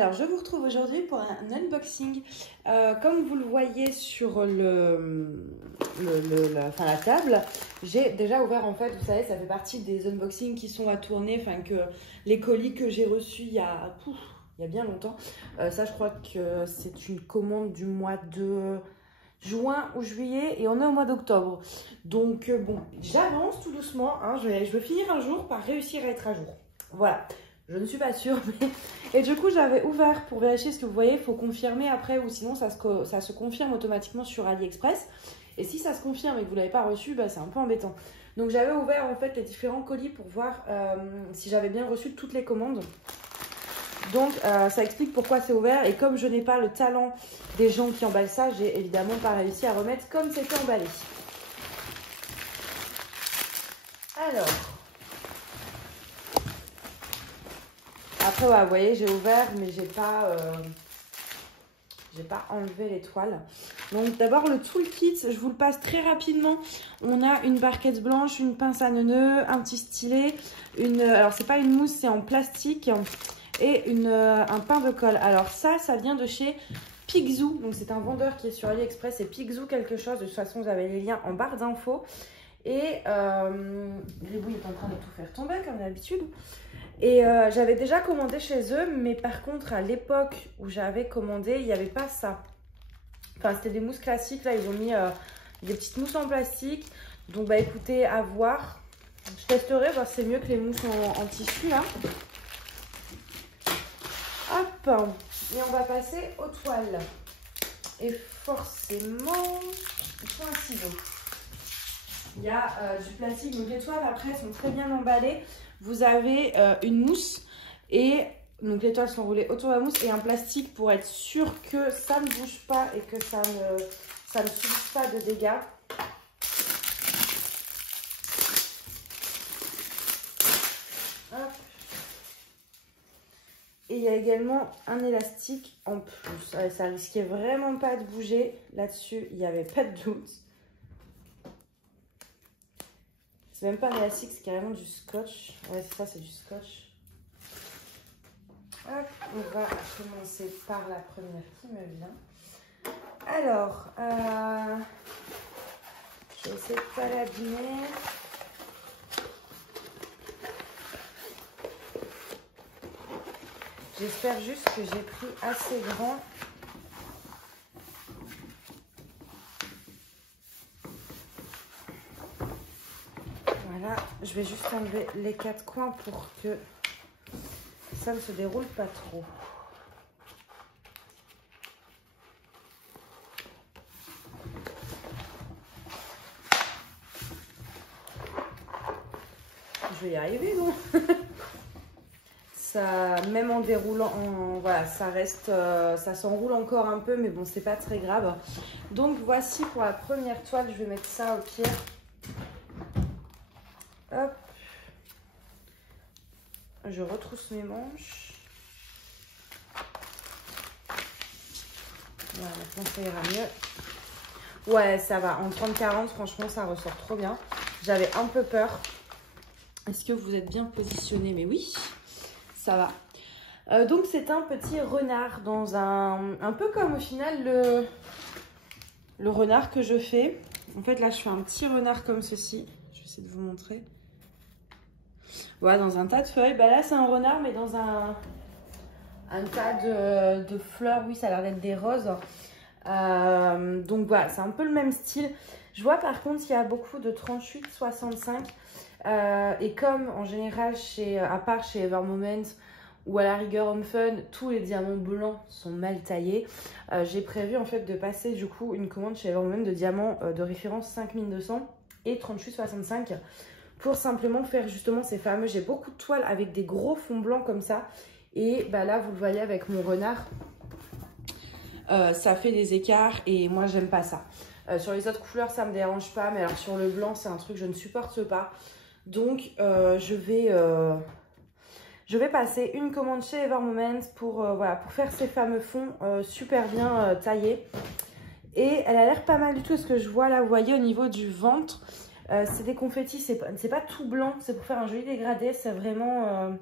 Alors je vous retrouve aujourd'hui pour un unboxing. Comme vous le voyez sur la table, j'ai déjà ouvert, en fait, vous savez, ça fait partie des unboxings qui sont à tourner, enfin que les colis que j'ai reçus il y a bien longtemps. Ça, je crois que c'est une commande du mois de juin ou juillet et on est au mois d'octobre. Donc bon, j'avance tout doucement, hein, je veux finir un jour par réussir à être à jour. Voilà. Je ne suis pas sûre, mais... Et du coup, j'avais ouvert pour vérifier ce que vous voyez. Il faut confirmer après, ou sinon ça se confirme automatiquement sur AliExpress. Et si ça se confirme et que vous ne l'avez pas reçu, bah, c'est un peu embêtant. Donc j'avais ouvert en fait les différents colis pour voir si j'avais bien reçu toutes les commandes. Donc ça explique pourquoi c'est ouvert. Et comme je n'ai pas le talent des gens qui emballent ça, j'ai évidemment pas réussi à remettre comme c'était emballé. Alors... Après, ouais, vous voyez, j'ai ouvert, mais j'ai pas enlevé les toiles. Donc, d'abord, le toolkit, je vous le passe très rapidement. On a une barquette blanche, une pince à neuneux, un petit stylet, alors, c'est pas une mousse, c'est en plastique, et un pain de colle. Alors, ça vient de chez Pigzoo. Donc, c'est un vendeur qui est sur AliExpress, c'est Pigzoo quelque chose. De toute façon, vous avez les liens en barre d'infos. Et Gribouille est en train de tout faire tomber, comme d'habitude. Et j'avais déjà commandé chez eux, mais par contre, à l'époque où j'avais commandé, il n'y avait pas ça. Enfin, c'était des mousses classiques. Là, ils ont mis des petites mousses en plastique. Donc, bah écoutez, à voir. Je testerai, voir si c'est mieux que les mousses en tissu, là. Hop. Et on va passer aux toiles. Et forcément, il faut un ciseau. Il y a du plastique. Donc, les toiles, après, sont très bien emballées. Vous avez une mousse et donc les toiles sont roulées autour de la mousse et un plastique pour être sûr que ça ne bouge pas et que ça ne subit pas de dégâts. Hop. Et il y a également un élastique en plus. Ouais, ça risquait vraiment pas de bouger. Là-dessus, il n'y avait pas de doute. C'est même pas un élastique, c'est carrément du scotch. Ouais, c'est ça, c'est du scotch. Hop, on va commencer par la première qui me vient. Alors, je vais essayer de pas l'abîmer. J'espère juste que j'ai pris assez grand. Voilà, je vais juste enlever les 4 coins pour que ça ne se déroule pas trop. Je vais y arriver, non? Ça, même en déroulant, voilà, ça reste, ça s'enroule encore un peu, mais bon, c'est pas très grave. Donc voici pour la première toile, je vais mettre ça au pire. Hop, je retrousse mes manches. Voilà, maintenant ça ira mieux. Ouais, ça va. En 30-40, franchement, ça ressort trop bien. J'avais un peu peur. Est-ce que vous êtes bien positionné? Mais oui, ça va. Donc, c'est un petit renard dans un peu comme au final le renard que je fais. En fait, là, je fais un petit renard comme ceci. Je vais essayer de vous montrer. Voilà, dans un tas de feuilles. Bah là, c'est un renard, mais dans un tas de fleurs. Oui, ça a l'air d'être des roses. Donc voilà, c'est un peu le même style. Je vois par contre qu'il y a beaucoup de 38-65. Et comme en général, à part chez Evermoment ou à la rigueur Home Fun, tous les diamants blancs sont mal taillés. J'ai prévu en fait de passer du coup une commande chez Evermoment de diamants de référence 5200 et 38-65. Pour simplement faire justement ces fameux, j'ai beaucoup de toiles avec des gros fonds blancs comme ça. Et bah là, vous le voyez avec mon renard, ça fait des écarts et moi, j'aime pas ça. Sur les autres couleurs, ça me dérange pas. Mais alors sur le blanc, c'est un truc que je ne supporte pas. Donc, je vais passer une commande chez Evermoment pour faire ces fameux fonds super bien taillés. Et elle a l'air pas mal du tout. Ce que je vois là, vous voyez, au niveau du ventre. C'est des confettis, c'est pas tout blanc, c'est pour faire un joli dégradé, c'est vraiment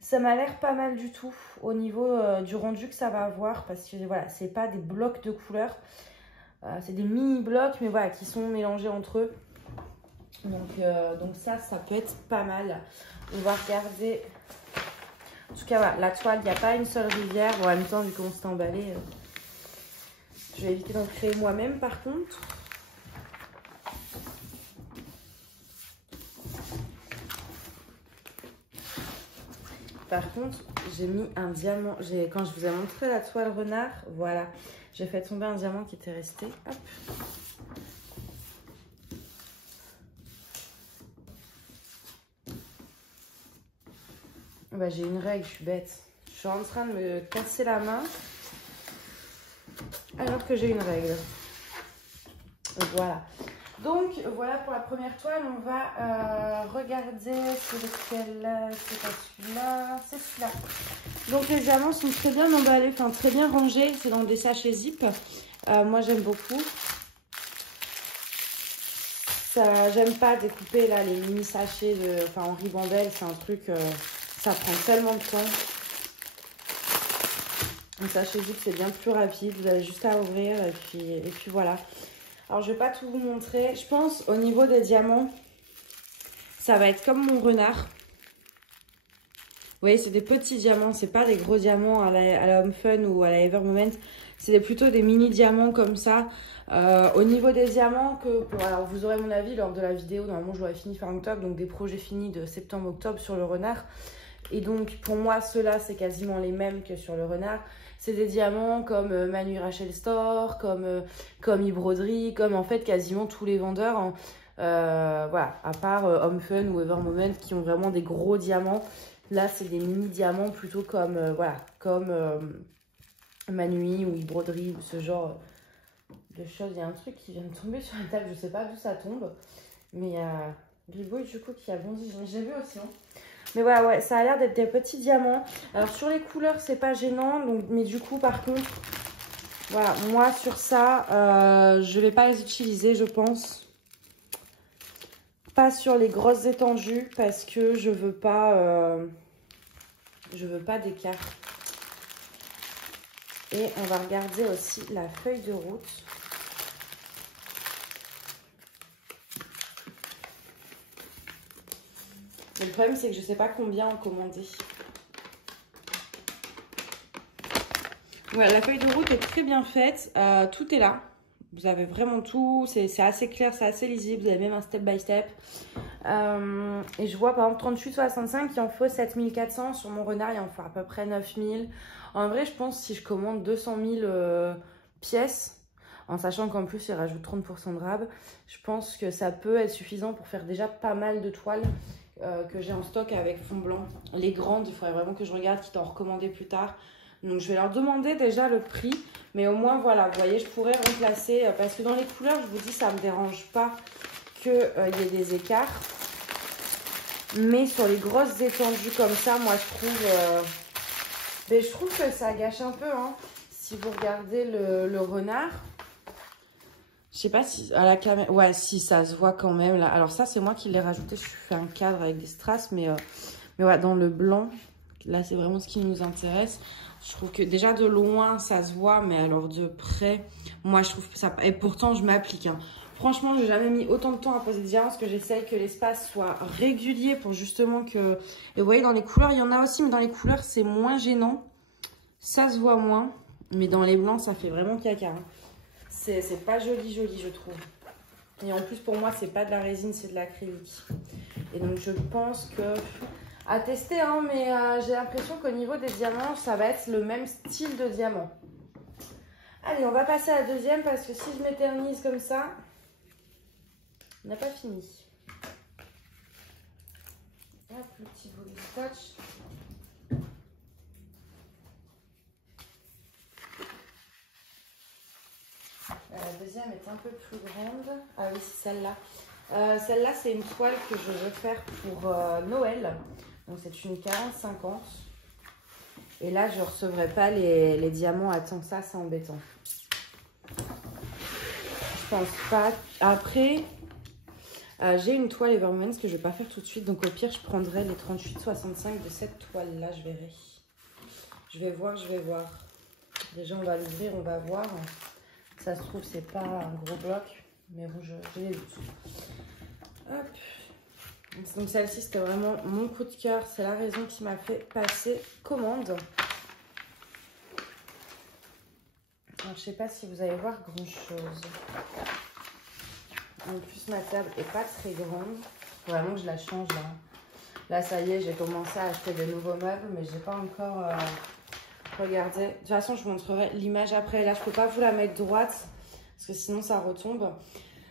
Ça m'a l'air pas mal du tout au niveau du rendu que ça va avoir parce que voilà, c'est pas des blocs de couleurs, c'est des mini blocs mais voilà qui sont mélangés entre eux. Donc ça peut être pas mal. On va regarder. En tout cas voilà, la toile, il n'y a pas une seule rivière. Bon, en même temps vu qu'on s'est emballé, je vais éviter d'en créer moi-même par contre. Par contre, j'ai mis un diamant. Quand je vous ai montré la toile renard, voilà, j'ai fait tomber un diamant qui était resté. Hop. Bah, j'ai une règle, je suis bête. Je suis en train de me casser la main alors que j'ai une règle. Voilà. Donc voilà pour la première toile, on va regarder c'est lequel, c'est pas celui-là, c'est celui-là. Donc les diamants sont très bien emballés, enfin très bien rangés, c'est dans des sachets zip. Moi j'aime beaucoup. J'aime pas découper là les mini sachets en ribambelle, c'est un truc, ça prend tellement de temps. Un sachet zip c'est bien plus rapide, vous avez juste à ouvrir et puis voilà. Alors, je ne vais pas tout vous montrer. Je pense, au niveau des diamants, ça va être comme mon renard. Vous voyez, c'est des petits diamants. Ce n'est pas des gros diamants à la Home Fun ou à la Ever Moment. C'est plutôt des mini diamants comme ça. Au niveau des diamants, alors vous aurez mon avis lors de la vidéo. Normalement, je l'aurai fini fin octobre. Donc, des projets finis de septembre-octobre sur le renard. Et donc, pour moi, ceux-là, c'est quasiment les mêmes que sur le renard. C'est des diamants comme Manu Rachel Store, comme Ibroderie, comme en fait quasiment tous les vendeurs. Hein. Voilà, à part Home Fun ou Ever Moment qui ont vraiment des gros diamants. Là, c'est des mini diamants plutôt comme, Manui ou Ibroderie ou ce genre de choses. Il y a un truc qui vient de tomber sur la table, je sais pas d'où ça tombe. Mais il y a Gribouille du coup qui a bondi. J'ai vu aussi. Hein. Mais voilà, ouais, ça a l'air d'être des petits diamants. Alors, sur les couleurs, c'est pas gênant. Donc, mais du coup, par contre, voilà, moi, sur ça, je vais pas les utiliser, je pense. Pas sur les grosses étendues parce que je veux pas d'écart. Et on va regarder aussi la feuille de route. Le problème, c'est que je ne sais pas combien en commander. Voilà, la feuille de route est très bien faite. Tout est là. Vous avez vraiment tout. C'est assez clair, c'est assez lisible. Vous avez même un step by step. Et je vois par exemple 38,65, il en faut 7400. Sur mon renard, il en faut à peu près 9000. En vrai, je pense que si je commande 200 000 pièces, en sachant qu'en plus, il rajoute 30% de rab, je pense que ça peut être suffisant pour faire déjà pas mal de toiles. Que j'ai en stock avec fond blanc. Les grandes, il faudrait vraiment que je regarde quitte à en recommander plus tard. Donc je vais leur demander déjà le prix. Mais au moins voilà, vous voyez, je pourrais remplacer. Parce que dans les couleurs, je vous dis, ça ne me dérange pas qu'il y ait des écarts. Mais sur les grosses étendues comme ça, moi je trouve que ça gâche un peu. Hein. Si vous regardez le renard. Je sais pas si à la caméra... Ouais, si, ça se voit quand même. Là. Alors ça, c'est moi qui l'ai rajouté. Je fais un cadre avec des strass. Mais ouais, dans le blanc, là, c'est vraiment ce qui nous intéresse. Je trouve que déjà de loin, ça se voit. Mais alors de près, moi, je trouve que ça... Et pourtant, je m'applique. Hein. Franchement, j'ai jamais mis autant de temps à poser des diamants parce que j'essaye que l'espace soit régulier pour justement que... Et vous voyez, dans les couleurs, il y en a aussi. Mais dans les couleurs, c'est moins gênant. Ça se voit moins. Mais dans les blancs, ça fait vraiment caca. Hein. C'est pas joli, je trouve. Et en plus, pour moi, c'est pas de la résine, c'est de l'acrylique. Et donc, je pense que... À tester, hein, mais j'ai l'impression qu'au niveau des diamants, ça va être le même style de diamant. Allez, on va passer à la deuxième parce que si je m'éternise comme ça, on n'a pas fini. Hop, le petit bout de scotch. La deuxième est un peu plus grande. Ah oui, c'est celle-là. Celle-là, c'est une toile que je veux faire pour Noël. Donc, c'est une 40-50. Et là, je ne recevrai pas les diamants à tant que ça, c'est embêtant. Je pense pas. Après, J'ai une toile Evermans que je vais pas faire tout de suite. Donc au pire, je prendrai les 38,65 de cette toile-là. Je verrai. Je vais voir, je vais voir. Déjà, on va l'ouvrir, on va voir. Ça se trouve, c'est pas un gros bloc. Mais bon, j'ai les doutes. Hop. Donc celle-ci, c'était vraiment mon coup de cœur. C'est la raison qui m'a fait passer commande. Alors, je sais pas si vous allez voir grand-chose. En plus, ma table est pas très grande. Vraiment que je la change là. Là, ça y est, j'ai commencé à acheter de nouveaux meubles, mais j'ai pas encore regardé. De toute façon, je vous montrerai l'image après. Là, je peux pas vous la mettre droite parce que sinon, ça retombe.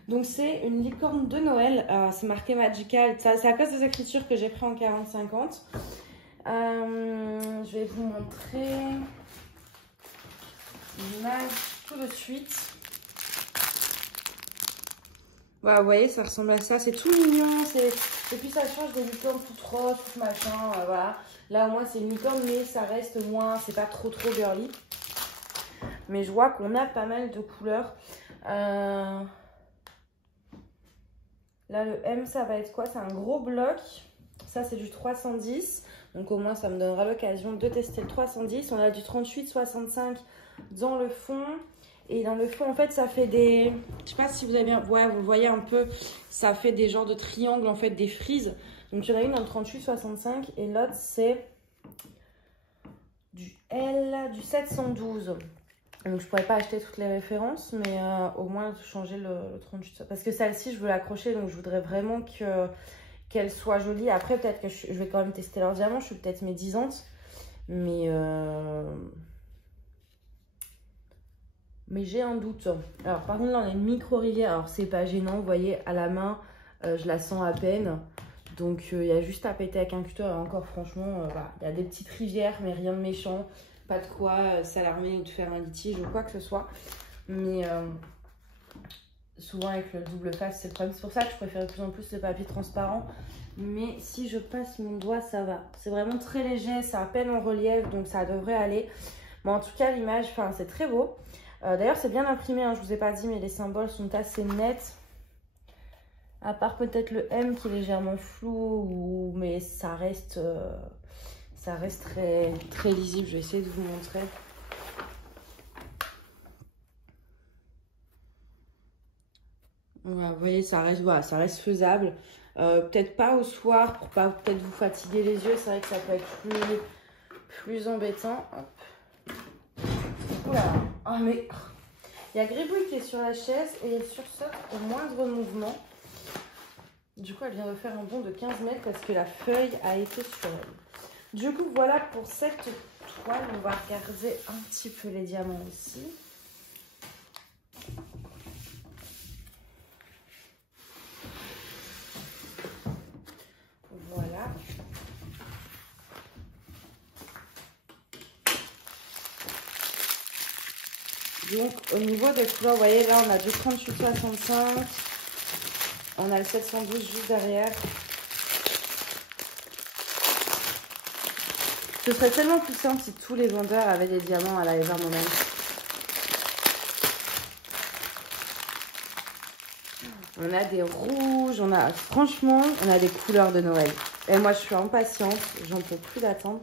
Donc, c'est une licorne de Noël. C'est marqué Magical. C'est à cause des écritures que j'ai pris en 40-50. Je vais vous montrer l'image tout de suite. Voilà, vous voyez, ça ressemble à ça. C'est tout mignon. Et puis, ça change des licornes toutes roses, tout machin. Voilà. Là, au moins, c'est une licorne, mais ça reste moins. C'est pas trop girly. Mais je vois qu'on a pas mal de couleurs. Là, le M, ça va être quoi? C'est un gros bloc. Ça, c'est du 310. Donc, au moins, ça me donnera l'occasion de tester le 310. On a du 38,65 dans le fond. Et dans le fond, en fait, ça fait des... Je sais pas si vous avez bien... Ouais, vous voyez un peu. Ça fait des genres de triangles, en fait, des frises. Donc, il y en a une dans le 38,65. Et l'autre, c'est du L, du 712. Donc, je pourrais pas acheter toutes les références, mais au moins changer le 38. Parce que celle-ci, je veux l'accrocher, donc je voudrais vraiment qu'elle soit jolie. Après, peut-être que je vais quand même tester leurs diamants. Je suis peut-être médisante. Mais j'ai un doute. Alors, par contre, là, on a une micro-rivière. Alors, c'est pas gênant. Vous voyez, à la main, je la sens à peine. Donc, il y a juste à péter avec un cutter. Et encore, franchement, voilà. Il y a des petites rivières, mais rien de méchant. Pas de quoi s'alarmer ou de faire un litige ou quoi que ce soit. Mais souvent avec le double face, c'est le problème. C'est pour ça que je préfère de plus en plus le papier transparent. Mais si je passe mon doigt, ça va. C'est vraiment très léger, c'est à peine en relief, donc ça devrait aller. Bon, en tout cas, l'image, c'est très beau. D'ailleurs, c'est bien imprimé, hein, je ne vous ai pas dit, mais les symboles sont assez nets. À part peut-être le M qui est légèrement flou, mais ça reste... ça reste très lisible. Je vais essayer de vous montrer. Voilà, vous voyez, ça reste, voilà, ça reste faisable. Peut-être pas au soir pour pas peut-être vous fatiguer les yeux. C'est vrai que ça peut être plus embêtant. Hop. Oula. Oh, mais il y a Gribouille qui est sur la chaise et elle sursaute au moindre mouvement. Du coup, elle vient de faire un bond de 15 mètres parce que la feuille a été sur elle. Du coup, voilà pour cette toile. On va regarder un petit peu les diamants aussi. Voilà. Donc, au niveau des couleurs, vous voyez, là, on a du 38,65. On a le 712 juste derrière. Ce serait tellement plus simple si tous les vendeurs avaient des diamants à la Evermans. On a des rouges, franchement, on a des couleurs de Noël. Et moi, je suis impatiente, j'en peux plus d'attendre.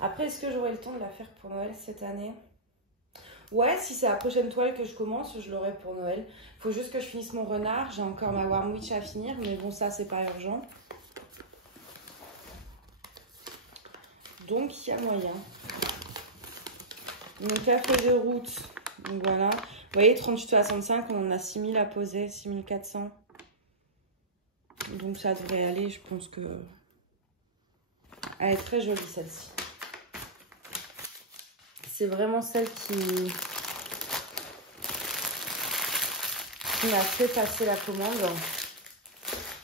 Après, est-ce que j'aurai le temps de la faire pour Noël cette année? Ouais, si c'est la prochaine toile que je commence, je l'aurai pour Noël. Il faut juste que je finisse mon renard. J'ai encore ma Warm Witch à finir, mais bon, ça, c'est pas urgent. Donc, il y a moyen. Mon café de route, donc voilà. Vous voyez, 38,65, on en a 6000 à poser, 6400. Donc, ça devrait aller, je pense que... Elle est très jolie, celle-ci. C'est vraiment celle qui m'a fait passer la commande.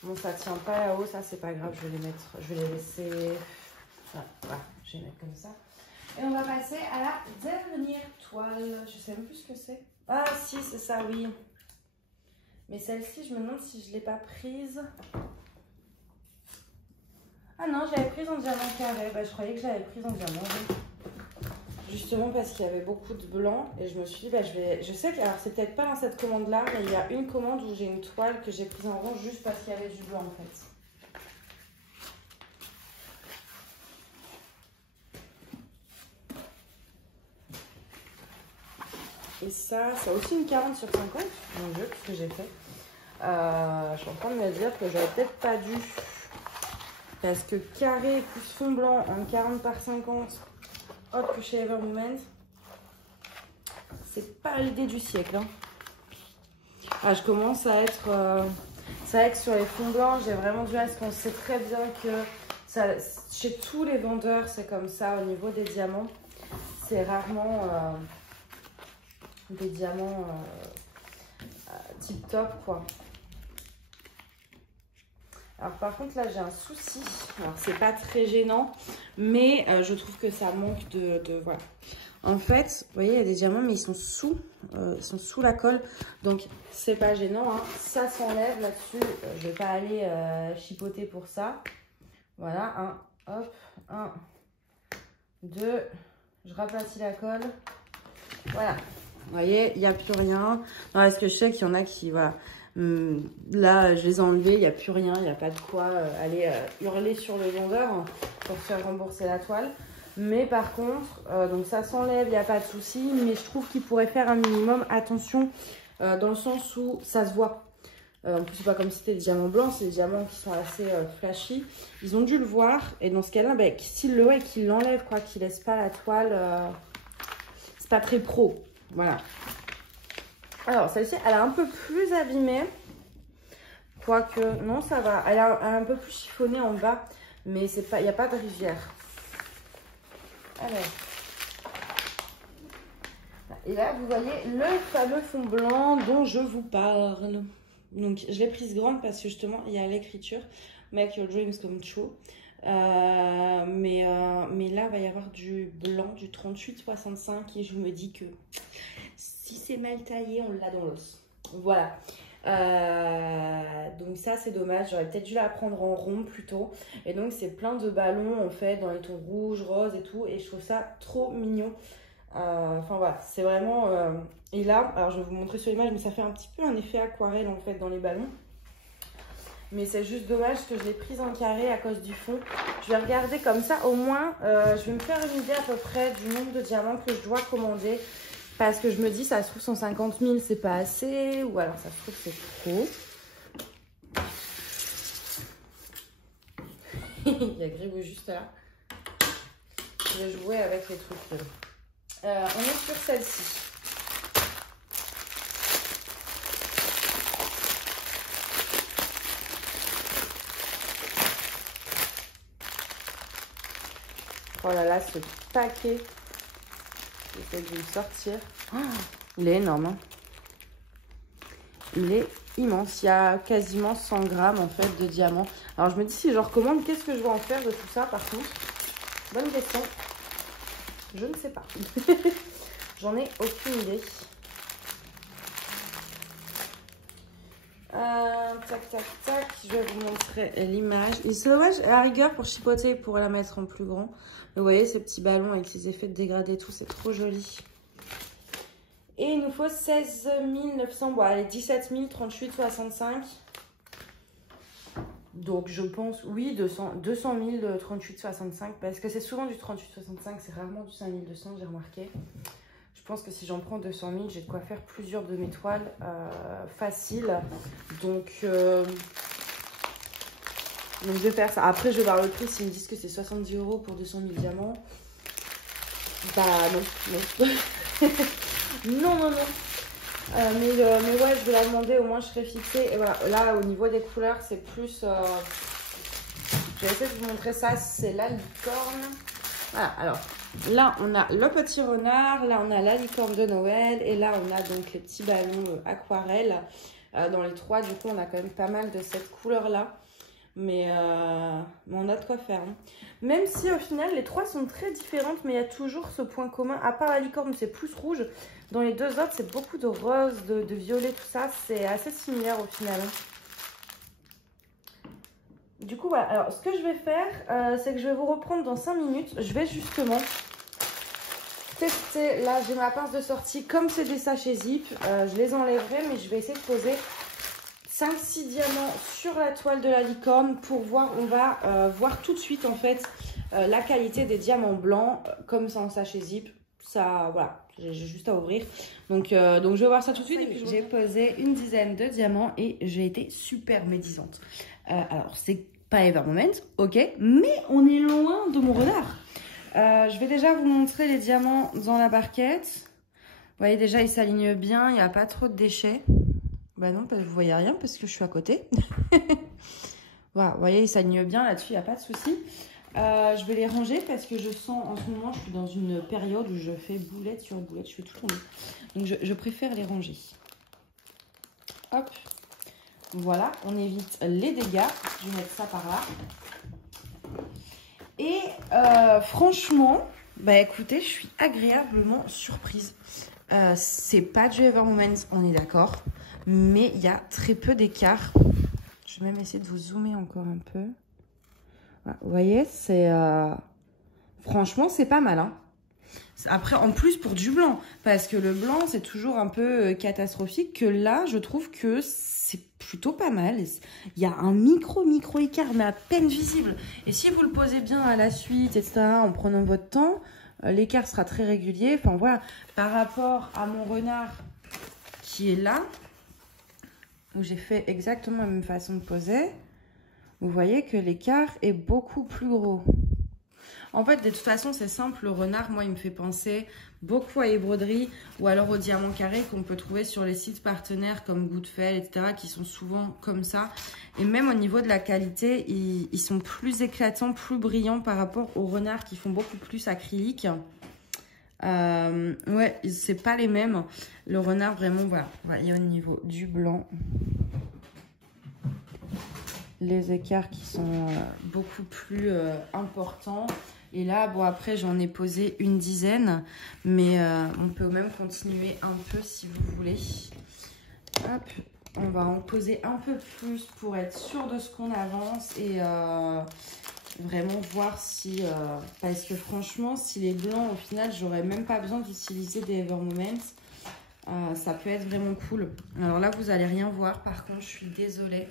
Bon, ça tient pas là-haut, ça c'est pas grave, je vais les mettre, je vais les laisser. Voilà, je vais les mettre comme ça. Et on va passer à la dernière toile. Je sais même plus ce que c'est. Ah si, c'est ça, oui. Mais celle-ci, je me demande si je l'ai pas prise. Ah non, je l'avais prise en diamant carré. Bah, je croyais que je l'avais prise en diamant. Oui. justement parce qu'il y avait beaucoup de blanc et je me suis dit, bah, je sais que, alors c'est peut-être pas dans cette commande-là, mais il y a une commande où j'ai une toile que j'ai prise en ronge juste parce qu'il y avait du blanc en fait. Et ça, c'est aussi une 40 sur 50, mon Dieu, qu'est-ce que j'ai fait. Je suis en train de me dire que j'aurais peut-être pas dû. Parce que carré plus fond blanc en 40 par 50, hop, chez Everwoman, c'est pas l'idée du siècle. Hein. Ah, je commence à être... c'est vrai que sur les fonds blancs, j'ai vraiment du mal parce qu'on sait très bien que ça, chez tous les vendeurs, c'est comme ça au niveau des diamants. C'est rarement des diamants tip top quoi. Alors par contre là j'ai un souci, alors c'est pas très gênant mais je trouve que ça manque de voilà. En fait vous voyez il y a des diamants mais ils sont sous la colle donc c'est pas gênant hein. Ça s'enlève là-dessus, je vais pas aller chipoter pour ça. Voilà, un, hop, 1, 2, je raplatis la colle, voilà. Vous voyez, il n'y a plus rien. Non, est-ce que je sais qu'il y en a qui, voilà, là, je les ai enlevés, il n'y a plus rien, il n'y a pas de quoi aller hurler sur le vendeur hein, pour faire rembourser la toile. Mais par contre, donc ça s'enlève, il n'y a pas de souci, mais je trouve qu'il pourrait faire un minimum attention dans le sens où ça se voit. En plus, c'est pas comme si c'était des diamants blancs, c'est des diamants qui sont assez flashy. Ils ont dû le voir, et dans ce cas-là, bah, s'il le voit et qu'il l'enlève, quoi, qu'il laisse pas la toile, c'est pas très pro. Voilà. Alors, celle-ci, elle est un peu plus abîmée. Quoique, non, ça va. Elle est un peu plus chiffonnée en bas. Mais il n'y a pas de rivière. Alors. Et là, vous voyez le fameux fond blanc dont je vous parle. Donc, je l'ai prise grande parce que justement, il y a l'écriture Make your dreams come true. Mais là, il va y avoir du blanc, du 38-65 et je me dis que si c'est mal taillé, on l'a dans l'os. Voilà. Donc ça, c'est dommage. J'aurais peut-être dû la prendre en rond plutôt. Et donc, c'est plein de ballons en fait dans les tons rouges, roses et tout. Et je trouve ça trop mignon. Enfin voilà, c'est vraiment... Et là, alors je vais vous montrer sur l'image, mais ça fait un petit peu un effet aquarelle en fait dans les ballons. Mais c'est juste dommage que je l'ai prise en carré à cause du fond. Je vais regarder comme ça, au moins, je vais me faire une idée à peu près du nombre de diamants que je dois commander. Parce que je me dis, ça se trouve 150 000, c'est pas assez. Ou alors ça se trouve c'est trop. Il y a Gribou juste là. Je vais jouer avec les trucs. On est sur celle-ci. Oh là là, ce paquet. J'essaie de le sortir. Oh, il est énorme. Hein. Il est immense. Il y a quasiment 100 grammes en fait de diamants. Alors je me dis si je recommande, qu'est-ce que je vais en faire de tout ça par contre? Bonne question. Je ne sais pas. J'en ai aucune idée. Tac, tac, tac. Je vais vous montrer l'image. C'est dommage, à la rigueur, pour chipoter, pour la mettre en plus grand. Mais vous voyez, ces petits ballons avec ces effets de dégradé et tout, c'est trop joli. Et il nous faut 16 900. Bon, allez, 17 000, 38, 65. Donc, je pense, oui, 200 000, 38, 65. Parce que c'est souvent du 38, 65. C'est rarement du 5200, j'ai remarqué. Je pense que si j'en prends 200 000, j'ai de quoi faire plusieurs de mes toiles faciles. Donc, je vais faire ça. Après, je vais voir le prix. S'ils me disent que c'est 70 € pour 200 000 diamants. Bah, non. Non, non, non. Mais ouais, je vais la demander. Au moins, je serai fixée. Et voilà, là, au niveau des couleurs, c'est plus... Je vais essayer de vous montrer ça. C'est la licorne. Voilà, alors... Là, on a le petit renard, là, on a la licorne de Noël, et là, on a donc les petits ballons aquarelles. Dans les trois, du coup, on a quand même pas mal de cette couleur-là. Mais on a de quoi faire. Hein. Même si, au final, les trois sont très différentes, mais il y a toujours ce point commun. À part la licorne, c'est plus rouge. Dans les deux autres, c'est beaucoup de rose, de violet, tout ça. C'est assez similaire, au final. Hein. Du coup, voilà. Alors, ce que je vais faire, c'est que je vais vous reprendre dans 5 minutes. Je vais justement tester. Là, j'ai ma pince de sortie. Comme c'est des sachets zip, je les enlèverai, mais je vais essayer de poser 5-6 diamants sur la toile de la licorne pour voir. On va voir tout de suite en fait la qualité des diamants blancs. Comme ça en sachet zip, ça, voilà, j'ai juste à ouvrir. Donc je vais voir ça tout de suite. J'ai posé une dizaine de diamants et j'ai été super médisante. Alors, c'est pas Ever Moment, ok, mais on est loin de mon renard. Je vais déjà vous montrer les diamants dans la barquette. Vous voyez déjà, ils s'alignent bien, il n'y a pas trop de déchets. Bah non, vous voyez rien parce que je suis à côté. Voilà, vous voyez, ils s'alignent bien là-dessus, il n'y a pas de souci. Je vais les ranger parce que je sens, en ce moment, je suis dans une période où je fais boulette sur boulette, je fais tout tourner. Donc je préfère les ranger. Hop. Voilà, on évite les dégâts. Je vais mettre ça par là. Et franchement, bah écoutez, je suis agréablement surprise. C'est pas du Ever Moment, on est d'accord. Mais il y a très peu d'écart. Je vais même essayer de vous zoomer encore un peu. Voilà, vous voyez, c'est... franchement, c'est pas mal, hein. Après, en plus pour du blanc, parce que le blanc, c'est toujours un peu catastrophique, que là, je trouve que c'est plutôt pas mal. Il y a un micro écart, mais à peine visible. Et si vous le posez bien à la suite, etc., en prenant votre temps, l'écart sera très régulier. Enfin, voilà, par rapport à mon renard qui est là, où j'ai fait exactement la même façon de poser, vous voyez que l'écart est beaucoup plus gros. En fait, de toute façon, c'est simple. Le renard, moi, il me fait penser beaucoup à les broderies ou alors au diamant carré qu'on peut trouver sur les sites partenaires comme Goodfell, etc., qui sont souvent comme ça. Et même au niveau de la qualité, ils sont plus éclatants, plus brillants par rapport aux renards qui font beaucoup plus acrylique. Ouais, c'est pas les mêmes. Le renard, vraiment, voilà. Vous voyez au niveau du blanc, les écarts qui sont beaucoup plus importants. Et là, bon, après, j'en ai posé une dizaine. Mais on peut même continuer un peu si vous voulez. Hop, on va en poser un peu plus pour être sûr de ce qu'on avance. Et vraiment voir si... parce que franchement, si les blancs, au final, j'aurais même pas besoin d'utiliser des Ever Moments. Ça peut être vraiment cool. Alors là, vous allez rien voir. Par contre, je suis désolée.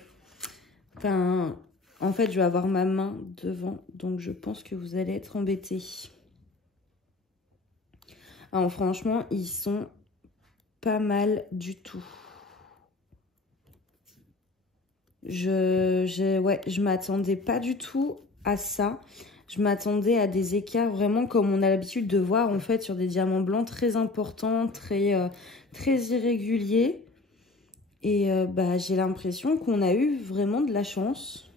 Enfin... En fait, je vais avoir ma main devant, donc je pense que vous allez être embêtés. Alors, franchement, ils sont pas mal du tout. Je m'attendais pas du tout à ça. Je m'attendais à des écarts vraiment comme on a l'habitude de voir en fait sur des diamants blancs très importants, très irréguliers. Et bah, j'ai l'impression qu'on a eu vraiment de la chance.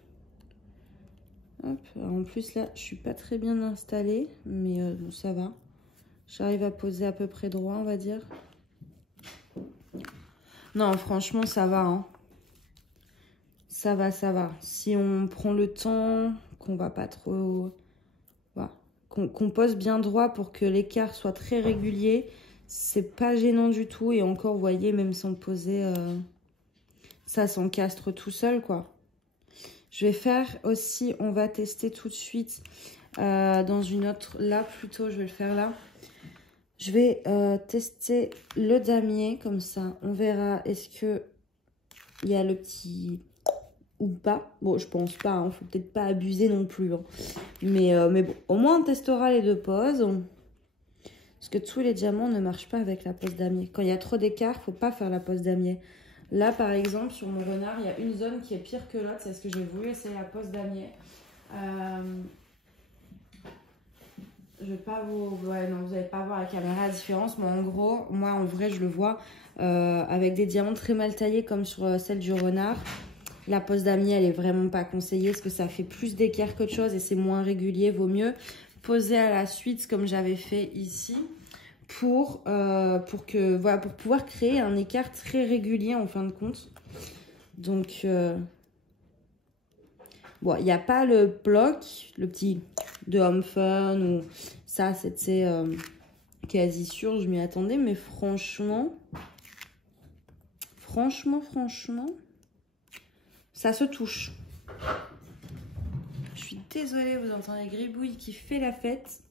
Hop, en plus là, je suis pas très bien installée, mais bon, ça va. J'arrive à poser à peu près droit, on va dire. Non, franchement, ça va, hein. Ça va, ça va. Si on prend le temps, qu'on va pas trop... Voilà. Qu'on pose bien droit pour que l'écart soit très régulier, c'est pas gênant du tout. Et encore, vous voyez, même sans poser, ça s'encastre tout seul, quoi. Je vais faire aussi, on va tester tout de suite dans une autre, là plutôt, je vais le faire là. Je vais tester le damier, comme ça, on verra est-ce que il y a le petit ou pas. Bon, je pense pas, hein, faut peut-être pas abuser non plus. Hein. Mais bon, au moins on testera les deux poses. Parce que tous les diamants ne marchent pas avec la pose damier. Quand il y a trop d'écart, faut pas faire la pose damier. Là, par exemple, sur mon renard, il y a une zone qui est pire que l'autre. C'est ce que j'ai voulu essayer la pose damier. Je vais pas vous... Ouais, non, vous n'allez pas voir la caméra la différence. Mais en gros, moi, en vrai, je le vois avec des diamants très mal taillés comme sur celle du renard. La pose damier, elle est vraiment pas conseillée parce que ça fait plus d'écart qu'autre chose et c'est moins régulier. Vaut mieux poser à la suite comme j'avais fait ici. Pour pouvoir créer un écart très régulier en fin de compte. Donc, bon, il n'y a pas le bloc, le petit de Home Fun, ou ça, c'était quasi sûr, je m'y attendais, mais franchement, ça se touche. Je suis désolée, vous entendez Gribouille qui fait la fête.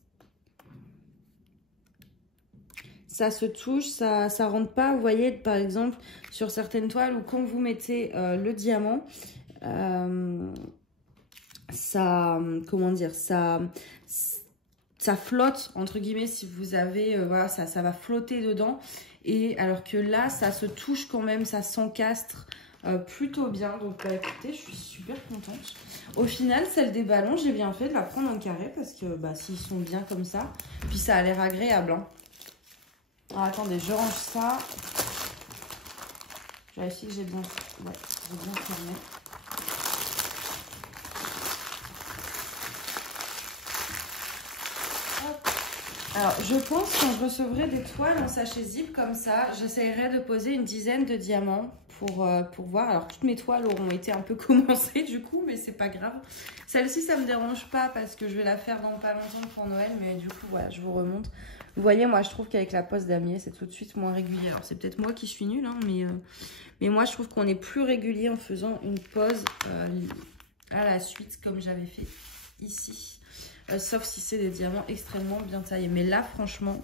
ça se touche, ça rentre pas. Vous voyez, par exemple, sur certaines toiles où quand vous mettez le diamant, ça, comment dire, ça flotte, entre guillemets, si vous avez, voilà, ça va flotter dedans. Et alors que là, ça se touche quand même, ça s'encastre plutôt bien. Donc, bah, écoutez, je suis super contente. Au final, celle des ballons, j'ai bien fait de la prendre en carré parce que bah, s'ils sont bien comme ça, puis ça a l'air agréable. Hein. Alors, attendez, je range ça. Je vérifie que j'ai bien, ouais, j'ai bien fermé. Alors, je pense quand je recevrai des toiles en sachet zip comme ça, j'essaierai de poser une dizaine de diamants pour voir. Alors, toutes mes toiles auront été un peu commencées du coup, mais c'est pas grave. Celle-ci, ça me dérange pas parce que je vais la faire dans pas longtemps pour Noël, mais du coup, voilà, je vous remonte. Vous voyez, moi, je trouve qu'avec la pose damier, c'est tout de suite moins régulier. Alors, c'est peut-être moi qui suis nulle, hein, mais moi, je trouve qu'on est plus régulier en faisant une pose à la suite, comme j'avais fait ici. Sauf si c'est des diamants extrêmement bien taillés. Mais là, franchement,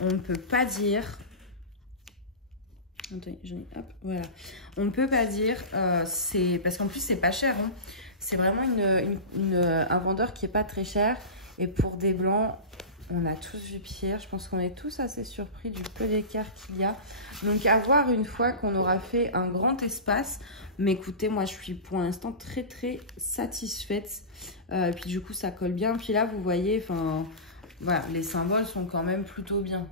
on ne peut pas dire... Attendez, hop, voilà. On ne peut pas dire... c'est parce qu'en plus, c'est pas cher. Hein. C'est vraiment un vendeur qui n'est pas très cher. Et pour des blancs, on a tous vu pire. Je pense qu'on est tous assez surpris du peu d'écart qu'il y a. Donc, à voir une fois qu'on aura fait un grand espace. Mais écoutez, moi, je suis pour l'instant très, très satisfaite. Et puis, du coup, ça colle bien. Puis là, vous voyez, enfin, voilà, les symboles sont quand même plutôt bien.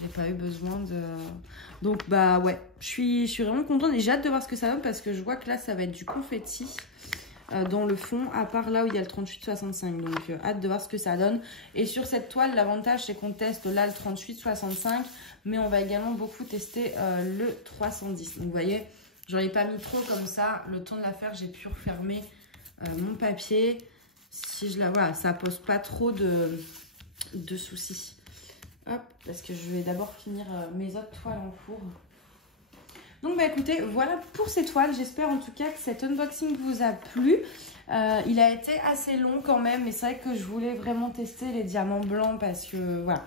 J'ai pas eu besoin de... Donc, bah, ouais, je suis vraiment contente. Et j'ai hâte de voir ce que ça donne parce que je vois que là, ça va être du confetti dans le fond, à part là où il y a le 38-65. Donc, hâte de voir ce que ça donne. Et sur cette toile, l'avantage, c'est qu'on teste là le 38-65. Mais on va également beaucoup tester le 310. Donc, vous voyez... J'en ai pas mis trop comme ça. Le temps de la faire, j'ai pu refermer mon papier. Si je la voilà, ça pose pas trop de soucis. Hop, parce que je vais d'abord finir mes autres toiles en cours. Donc bah écoutez, voilà pour ces toiles. J'espère en tout cas que cet unboxing vous a plu. Il a été assez long quand même, mais c'est vrai que je voulais vraiment tester les diamants blancs parce que voilà,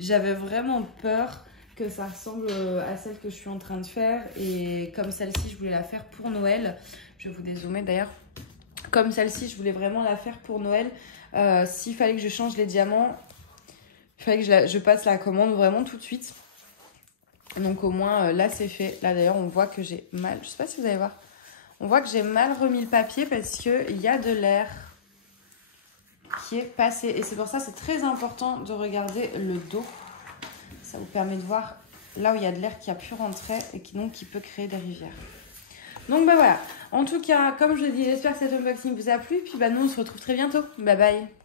j'avais vraiment peur que ça ressemble à celle que je suis en train de faire. Et comme celle-ci, je voulais la faire pour Noël. Je vais vous dézoomer d'ailleurs. Comme celle-ci, je voulais vraiment la faire pour Noël. S'il fallait que je change les diamants, il fallait que je passe la commande vraiment tout de suite. Donc au moins, là, c'est fait. Là, d'ailleurs, on voit que j'ai mal... Je sais pas si vous allez voir. On voit que j'ai mal remis le papier parce qu'il y a de l'air qui est passé. Et c'est pour ça, c'est très important de regarder le dos. Ça vous permet de voir là où il y a de l'air qui a pu rentrer et qui peut créer des rivières. Donc bah voilà. En tout cas, comme je l'ai dit, j'espère que cet unboxing vous a plu. Puis bah nous, on se retrouve très bientôt. Bye bye.